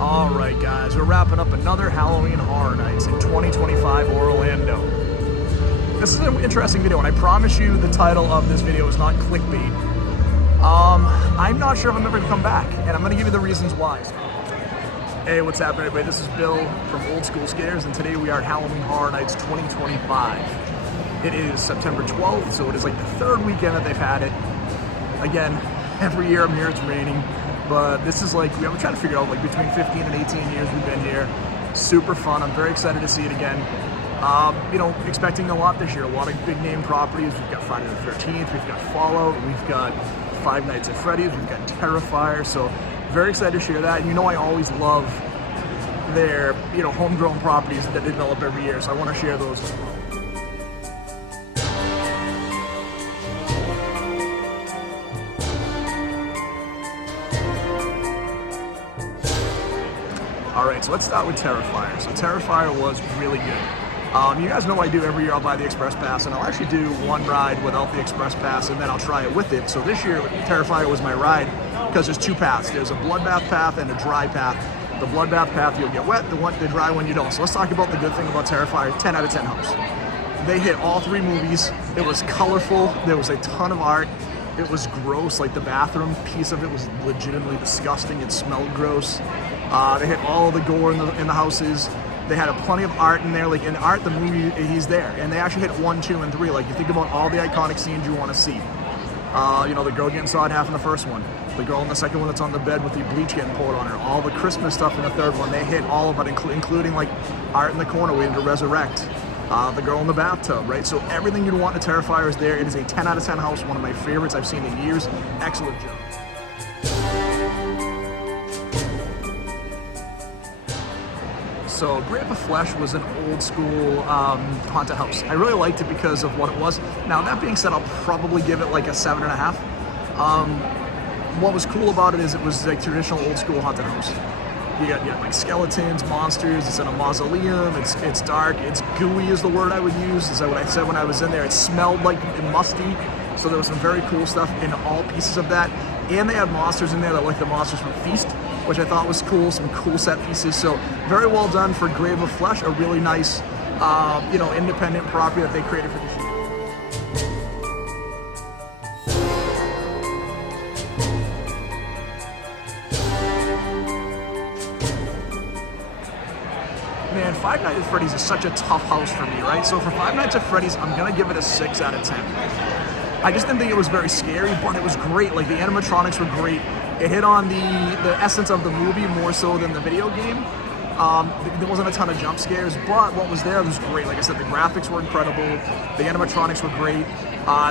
All right, guys, we're wrapping up another Halloween Horror Nights in 2025 Orlando. This is an interesting video, and I promise you the title of this video is not clickbait. I'm not sure if I'm ever gonna come back, and I'm gonna give you the reasons why. Hey, what's happening, everybody? This is Bill from Old School Scares, and today we are at Halloween Horror Nights 2025. It is September 12th, so it is like the third weekend that they've had it. Again, every year I'm here, it's raining. But this is like, I'm trying to figure out, like, between 15 and 18 years we've been here. Super fun. I'm very excited to see it again. You know, expecting a lot this year. A lot of big name properties. We've got Friday the 13th. We've got Fallout. We've got Five Nights at Freddy's. We've got Terrifier. So very excited to share that. And you know, I always love their, you know, homegrown properties that they develop every year. So I want to share those as well. Alright, so let's start with Terrifier. So Terrifier was really good. You guys know I do every year, I'll buy the Express Pass, and I'll actually do one ride without the Express Pass, and then I'll try it with it. So this year, Terrifier was my ride, because there's two paths. There's a bloodbath path and a dry path. The bloodbath path, you'll get wet, the dry one, you don't. So let's talk about the good thing about Terrifier, 10 out of 10 house. They hit all three movies. It was colorful, there was a ton of art. It was gross, like the bathroom piece of it was legitimately disgusting. It smelled gross. They hit all the gore in the houses. They had plenty of art in there. Like in art, the movie, he's there. And they actually hit 1, 2, and 3. Like you think about all the iconic scenes you want to see. You know, the girl getting sawed in half in the first one. The girl in the second one that's on the bed with the bleach getting poured on her. All the Christmas stuff in the third one. They hit all of it, including like art in the corner waiting to resurrect. The girl in the bathtub, right? So everything you'd want in a Terrifier is there. It is a 10 out of 10 house, one of my favorites I've seen in years. Excellent job. So Grave of Flesh was an old school haunted house. I really liked it because of what it was. Now that being said, I'll probably give it like a 7.5. What was cool about it is it was like traditional old school haunted house. You got like skeletons, monsters, it's in a mausoleum, it's dark, it's gooey is the word I would use, is that what I said when I was in there. It smelled like musty, so there was some very cool stuff in all pieces of that. And they had monsters in there that like the monsters from Feast, which I thought was cool, some cool set pieces. So very well done for Grave of Flesh, a really nice, you know, independent property that they created for this year. Man, Five Nights at Freddy's is such a tough house for me, right? So for Five Nights at Freddy's, I'm gonna give it a 6 out of 10. I just didn't think it was very scary, but it was great. Like the animatronics were great. It hit on the essence of the movie more so than the video game. There wasn't a ton of jump scares, but what was there was great. Like I said, the graphics were incredible. The animatronics were great.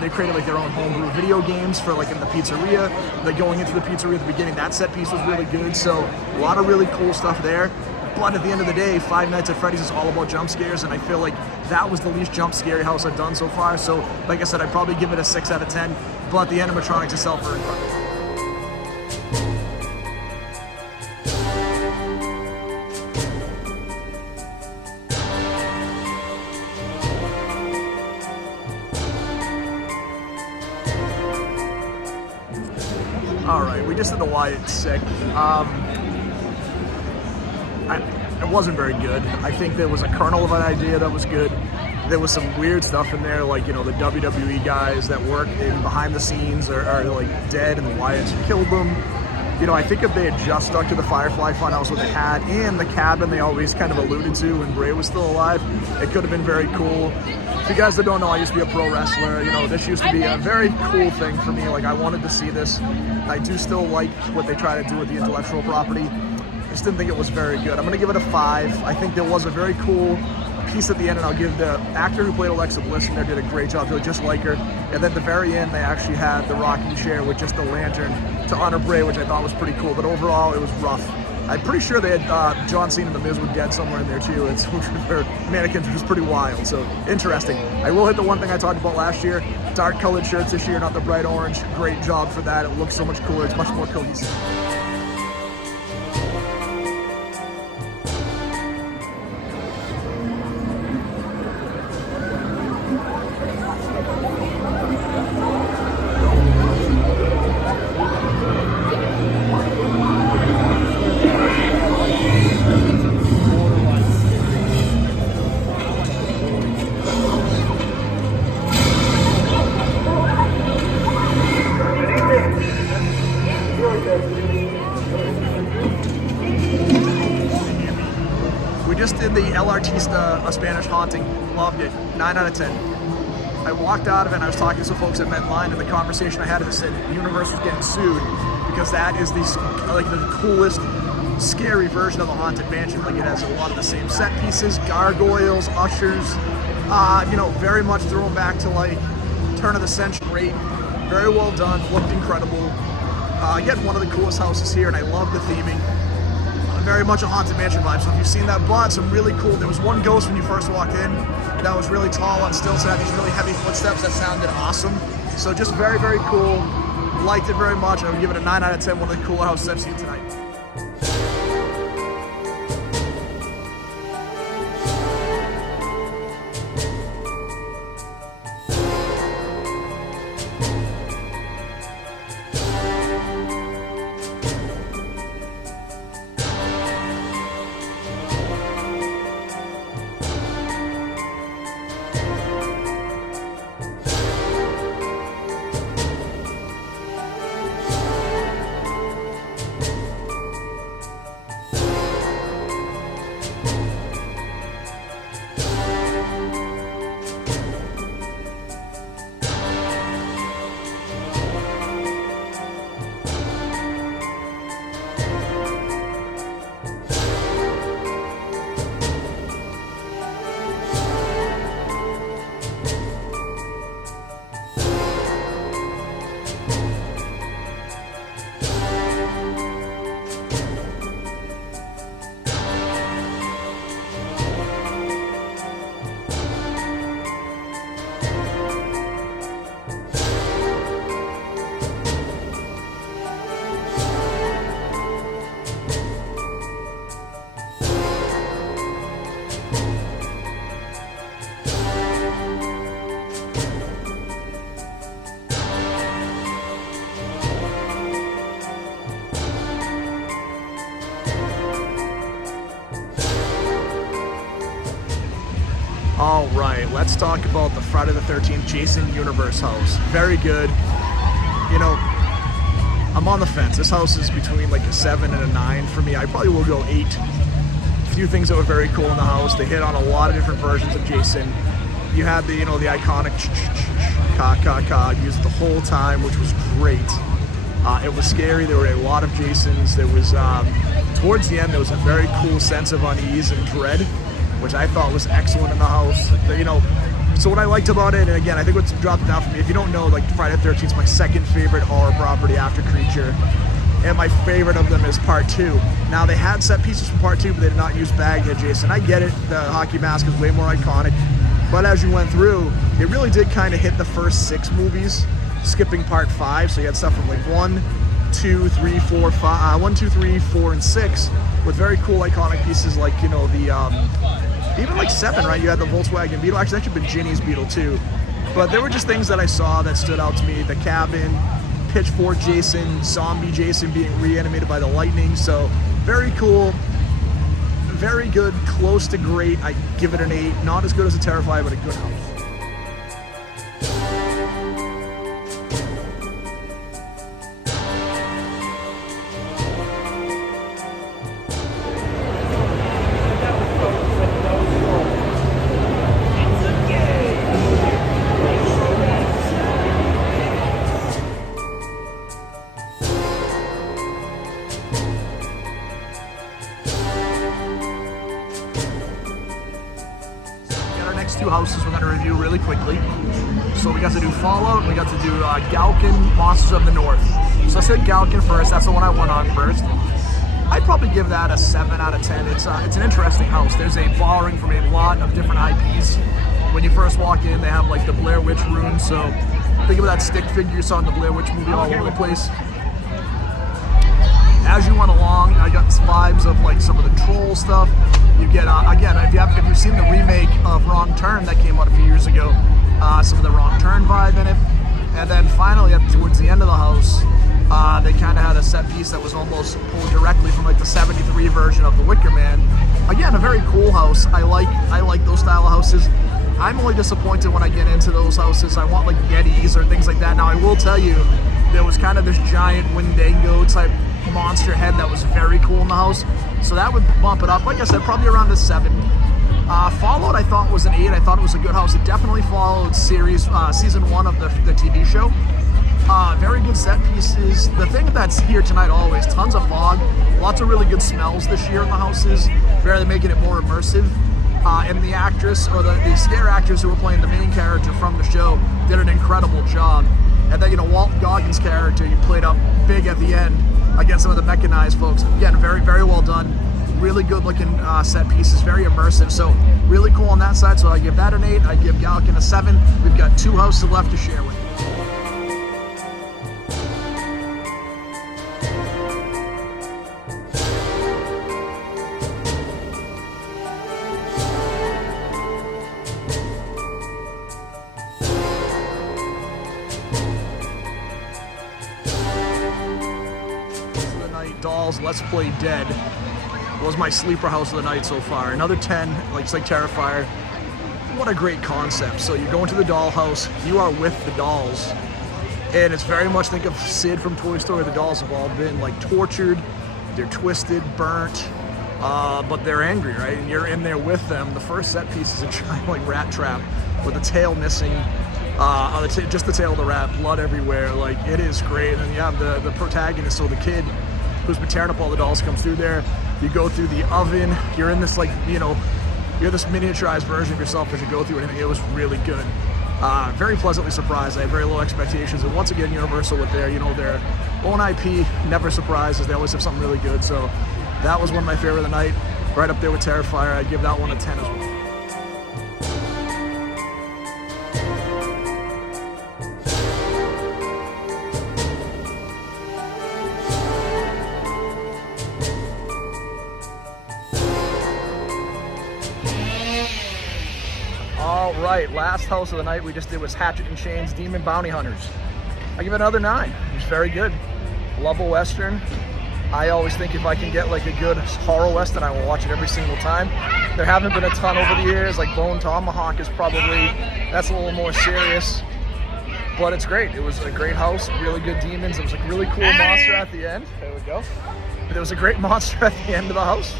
They created like their own homebrew video games for like in the pizzeria. Like going into the pizzeria at the beginning, that set piece was really good. So a lot of really cool stuff there. But at the end of the day, Five Nights at Freddy's is all about jump scares, and I feel like that was the least jump scary house I've done so far. So, like I said, I'd probably give it a 6 out of 10, but the animatronics itself are incredible. Alright, we just did the Wyatt Sick. It wasn't very good. I think there was a kernel of an idea that was good. There was some weird stuff in there, like, you know, the WWE guys that work in behind the scenes are like dead and the Wyatts killed them. You know, I think if they had just stuck to the Firefly Funhouse what they had and the cabin they always kind of alluded to when Bray was still alive, it could have been very cool. If you guys that don't know, I used to be a pro wrestler. You know, this used to be a very cool thing for me. Like, I wanted to see this. I do still like what they try to do with the intellectual property. I just didn't think it was very good. I'm gonna give it a 5. I think there was a very cool piece at the end, and I'll give the actor who played Alexa Bliss in there did a great job, just like her. And then at the very end, they actually had the rocking chair with just a lantern to honor Bray, which I thought was pretty cool. But overall, it was rough. I'm pretty sure they had John Cena and The Miz were dead somewhere in there too. It's their mannequins, which is pretty wild. So interesting. I will hit the one thing I talked about last year: dark colored shirts this year, not the bright orange. Great job for that. It looks so much cooler. It's much more cohesive. in the El Artista, a Spanish haunting. Loved it. 9 out of 10. I walked out of it and I was talking to some folks at MetLine, and the conversation I had is said Universal's getting sued because that is the coolest, scary version of a haunted mansion. Like, it has a lot of the same set pieces, gargoyles, ushers, very much thrown back to like turn of the century. Great, very well done, looked incredible. Again, one of the coolest houses here, and I love the theming. Very much a haunted mansion vibe. So if you've seen that, but some really cool. There was one ghost when you first walked in that was really tall on stilts and had these really heavy footsteps that sounded awesome. So just very, very cool. Liked it very much. I would give it a 9 out of 10. One of the cooler houses I've seen tonight. All right, let's talk about the Friday the 13th Jason Universe house. Very good. You know, I'm on the fence. This house is between like a 7 and a 9 for me. I probably will go 8. A few things that were very cool in the house. They hit on a lot of different versions of Jason. You had the, the iconic ka used the whole time, which was great. It was scary. There were a lot of Jasons. There was, towards the end, there was a very cool sense of unease and dread, which I thought was excellent in the house. So what I liked about it, and again, I think what's dropped it down for me, if you don't know, like Friday the 13th is my second favorite horror property after Creature, and my favorite of them is Part 2. Now, they had set pieces from Part 2, but they did not use Baghead Jason. I get it, the hockey mask is way more iconic, but as you went through, it really did kind of hit the first 6 movies, skipping Part 5, so you had stuff from like 1, 2, 3, 4, 5, 1, 2, 3, 4, and 6, with very cool iconic pieces like, even like 7, right? You had the Volkswagen Beetle. Actually, that should have been Ginny's Beetle too. But there were just things that I saw that stood out to me. The cabin, Pitchfork Jason, Zombie Jason being reanimated by the lightning. So very cool, very good, close to great. I give it an 8. Not as good as a Terrifier, but a good house. Two houses we're going to review really quickly. So we got to do Fallout, and we got to do Galkin, Monsters of the North. So I said Galkin first, that's the one I went on first. I'd probably give that a 7 out of 10. It's an interesting house. There's a borrowing from a lot of different IPs. When you first walk in, they have like the Blair Witch Rune, so think of that stick figure you saw in the Blair Witch movie all over the place. As you went along, I got vibes of like some of the troll stuff. You get, again, if you've seen the remake of Wrong Turn that came out a few years ago, some of the Wrong Turn vibe in it. And then finally, towards the end of the house, they kind of had a set piece that was almost pulled directly from like the 73 version of The Wicker Man. Again, a very cool house. I like those style of houses. I'm only disappointed when I get into those houses. I want like Yetis or things like that. Now, I will tell you, there was kind of this giant Wendigo type monster head that was very cool in the house. So that would bump it up. Like I said, probably around a 7. Fallout I thought was an 8. I thought it was a good house. It definitely followed season 1 of the TV show. Very good set pieces. The thing that's here tonight always, tons of fog, lots of really good smells this year in the houses, really making it more immersive. And the actress, or the scare actress who were playing the main character from the show, did an incredible job. And then, Walton Goggins' character, you played up big at the end against some of the mechanized folks. Again, very, very well done. Really good looking set pieces, very immersive. So really cool on that side. So I give that an 8. I give Gallican a 7. We've got 2 houses left to share with. Dolls, Let's Play Dead was my sleeper house of the night so far. Another 10, it's like Terrifier. What a great concept. So you go into the doll house, you are with the dolls, and it's very much, think of Sid from Toy Story. The dolls have all been tortured, they're twisted, burnt, but they're angry, right? And you're in there with them. The first set piece is a giant rat trap with a tail missing. Just the tail of the rat, blood everywhere. It is great. And you have the protagonist, so the kid who's been tearing up all the dolls, comes through there. You go through the oven. You're in this you're this miniaturized version of yourself as you go through it. It was really good. Very pleasantly surprised. I had very low expectations. And once again, Universal with their own IP never surprises. They always have something really good. So that was one of my favorite of the night. Right up there with Terrifier. I'd give that one a 10 as well. All right, last house of the night we just did was Hatchet and Shane's Demon Bounty Hunters. I give it another 9. It was very good. Love a Western. I always think if I can get a good horror Western, I will watch it every single time. There haven't been a ton over the years, Bone Tomahawk is probably, that's a little more serious, but it's great. It was a great house, really good demons. It was a really cool monster at the end. There we go. There was a great monster at the end of the house.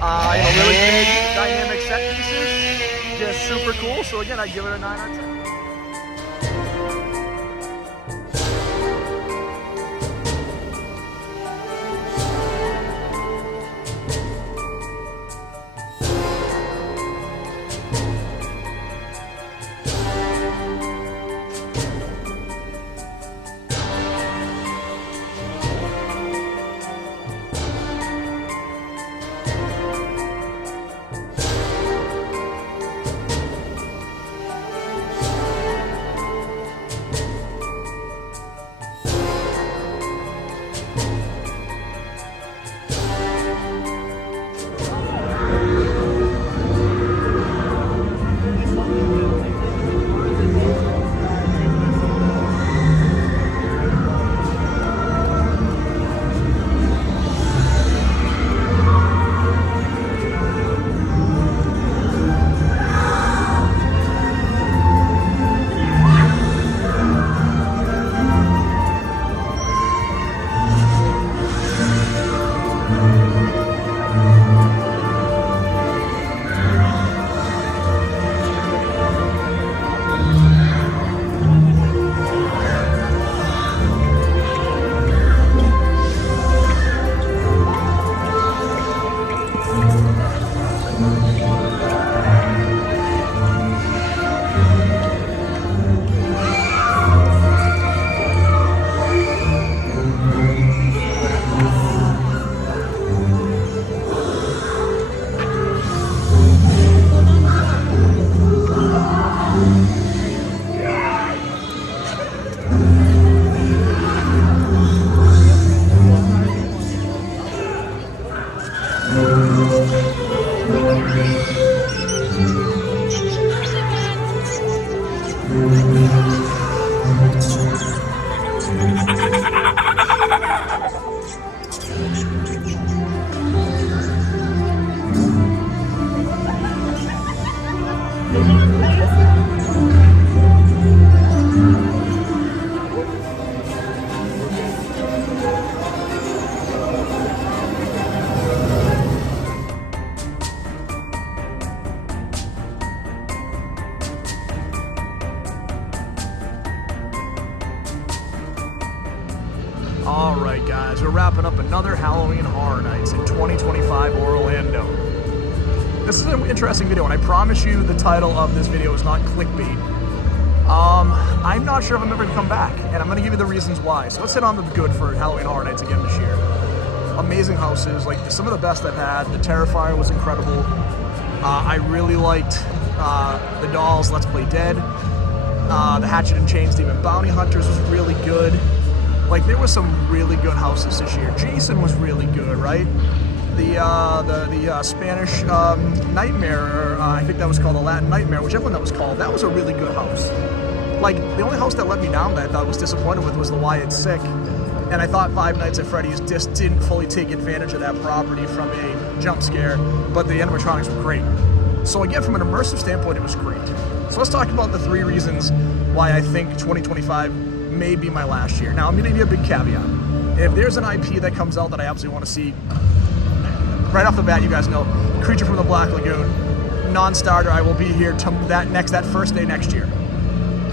Really big dynamic set pieces. Just super cool. So again, I give it a 9 out of 10. All right, guys, we're wrapping up another Halloween Horror Nights in 2025 Orlando. This is an interesting video, and I promise you the title of this video is not clickbait. I'm not sure if I'm ever gonna come back, and I'm gonna give you the reasons why. So let's hit on the good for Halloween Horror Nights again this year. Amazing houses, like some of the best I've had. The Terrifier was incredible. I really liked the Dolls Let's Play Dead. The Hatchet and Chains Demon Bounty Hunters was really good. Like, there were some really good houses this year. Jason was really good, right? The Spanish Nightmare, or I think that was called the Latin Nightmare, whichever one that was called, that was a really good house. Like, the only house that let me down that I thought was disappointed with was the Why It's Sick. And I thought Five Nights at Freddy's just didn't fully take advantage of that property from a jump scare, but the animatronics were great. So again, from an immersive standpoint, it was great. So let's talk about the 3 reasons why I think 2025 may be my last year. Now, I'm going to give you a big caveat. If there's an IP that comes out that I absolutely want to see, right off the bat, you guys know, Creature from the Black Lagoon, non-starter, I will be here that first day next year.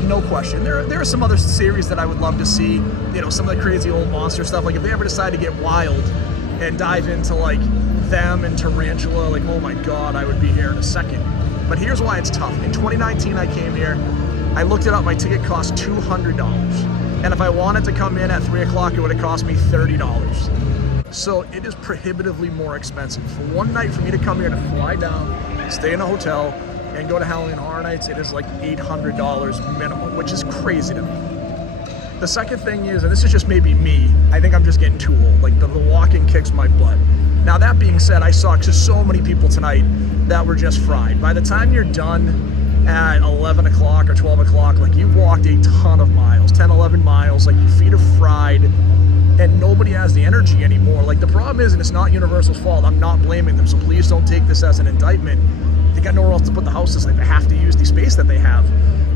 No question. There are some other series that I would love to see, you know, some of the crazy old monster stuff. Like, if they ever decide to get wild and dive into, like, them and Tarantula, like, oh my God, I would be here in a second. But here's why it's tough. In 2019, I came here, I looked it up, my ticket cost $200. And if I wanted to come in at 3 o'clock, it would have cost me $30. So it is prohibitively more expensive. For one night for me to come here to fly down, stay in a hotel, and go to Halloween Horror Nights, it is like $800 minimum, which is crazy to me. The second thing is, and this is just maybe me, I think I'm just getting too old. Like, the walking kicks my butt. Now, that being said, I saw just so many people tonight that were just fried. By the time you're done at 11 o'clock or 12 o'clock, like, you've walked a ton of miles, 10, 11 miles, like, your feet are fried, and nobody has the energy anymore. Like, the problem is, and it's not Universal's fault, I'm not blaming them, so please don't take this as an indictment. They got nowhere else to put the houses, like, they have to use the space that they have.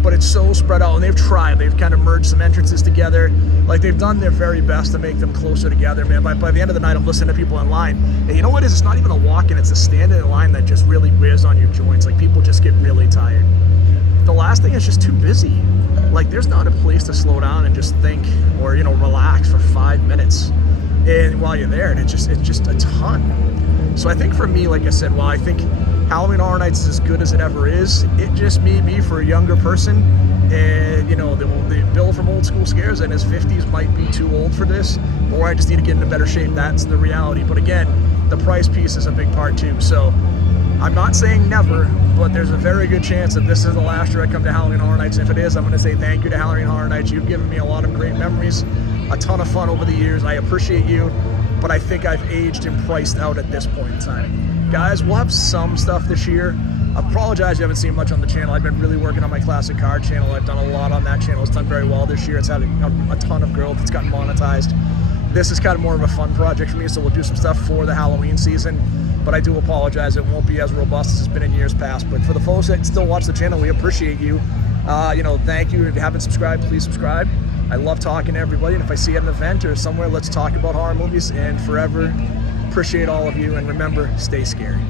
But it's so spread out, and they've tried. They've kind of merged some entrances together. Like, they've done their very best to make them closer together, man. By the end of the night, I'm listening to people in line. And you know what it is? It's not even a walk-in. It's a standing in line that just really wears on your joints. Like, people just get really tired. The last thing is just too busy. Like, there's not a place to slow down and just think or, you know, relax for 5 minutes and while you're there. And it's just a ton. So I think for me, like I said, while I think Halloween Horror Nights is as good as it ever is, it just may be for a younger person, and, you know, the Bill from Old School Scares in his 50s might be too old for this, or I just need to get into better shape. That's the reality. But again, the price piece is a big part too. So I'm not saying never, but there's a very good chance that this is the last year I come to Halloween Horror Nights. And if it is, I'm going to say thank you to Halloween Horror Nights. You've given me a lot of great memories, a ton of fun over the years. I appreciate you, but I think I've aged and priced out at this point in time. Guys, we'll have some stuff this year. I apologize you haven't seen much on the channel. I've been really working on my classic card channel. I've done a lot on that channel. It's done very well this year. It's had a ton of growth. It's gotten monetized. This is kind of more of a fun project for me, so we'll do some stuff for the Halloween season. But I do apologize. It won't be as robust as it's been in years past. But for the folks that still watch the channel, we appreciate you. You know, thank you. If you haven't subscribed, please subscribe. I love talking to everybody. And if I see you at an event or somewhere, let's talk about horror movies. And forever appreciate all of you. And remember, stay scary.